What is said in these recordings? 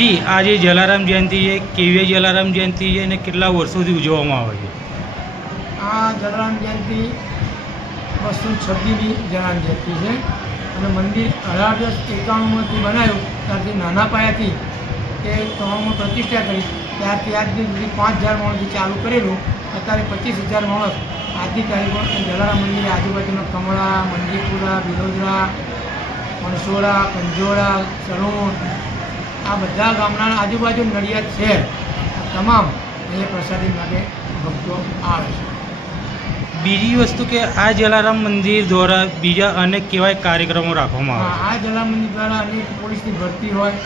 જી, આજે જલારામ જયંતિ છે, કેવી જલારામ જયંતિ છે અને કેટલા વર્ષોથી ઉજવવામાં આવે છે? આ જલારામ જયંતિ બસો છવ્વીસમી જલારામ જયંતિ છે અને મંદિર અઢારસો એકાણુંમાંથી બનાવ્યું, ત્યારથી નાના પાયાથી તે તમામ પ્રતિષ્ઠા કરી, ત્યારથી આજ સુધી પાંચ હજાર માણસથી ચાલુ કરેલું, અત્યારે પચીસ હજાર માણસ આજની તારીખમાં જલારામ મંદિરે આજુબાજુના કમળા મંજીપુરા બિલોદરા પણસોડા કંજોડા સલૂણ આ બધા ગામના આજુબાજુ નડિયાદ શહેર તમામ એ પ્રસાદી માટે ભક્તો આવે છે. બીજી વસ્તુ કે આ જલારામ મંદિર દ્વારા બીજા અનેક કેવાય કાર્યક્રમો રાખવામાં આવે આ જલામંદિર દ્વારા અનેક પોલીસની ભરતી હોય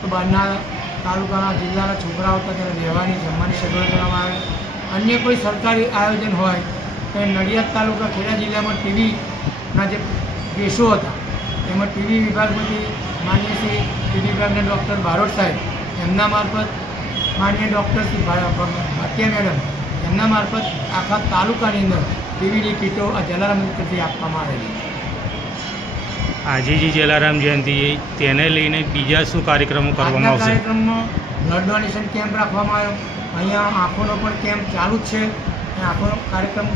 તો બહારના તાલુકાના જિલ્લાના છોકરાઓ તેને રહેવાની જમવાની સગવડ કરવામાં આવે. અન્ય કોઈ સરકારી આયોજન હોય તો નડિયાદ તાલુકા ખેડા જિલ્લામાં ટીવીના જે કેસો હતા એમાં ટીવી વિભાગમાંથી માનીએ શ્રી ટીવી વિભાગના ડૉક્ટર બારોટ સાહેબ એમના મારફત માન્ય ડૉક્ટર શ્રી ભાટિયા મેડમ એમના મારફત આખા તાલુકાની અંદર ટીવીની કીટો આ જલારામ તરફથી આપવામાં આવેલી આજે જે જલારામ જયંતિ તેને લઈને બીજા શું કાર્યક્રમો કરવામાં આવશે? કાર્યક્રમમાં બ્લડ ડોનેશન કેમ્પ રાખવામાં આવ્યો. અહીંયા આંખોનો પણ કેમ્પ ચાલુ જ છે. અને આંખોનો કાર્યક્રમ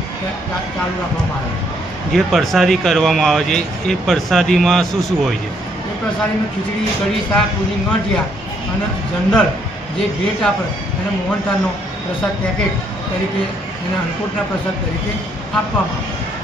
ચાલુ રાખવામાં આવ્યો. જે પ્રસાદી કરવામાં આવે છે, એ પ્રસાદીમાં શું શું હોય છે? એ પ્રસાદીમાં ખીચડી, કઢી, શાક પૂરી ગાંઠિયા અને જનરલ જે ભેટ આપણે એને મોહનથાળનો પ્રસાદ પેકેટ તરીકે, એને અન્નકૂટના પ્રસાદ તરીકે આપવામાં આવે.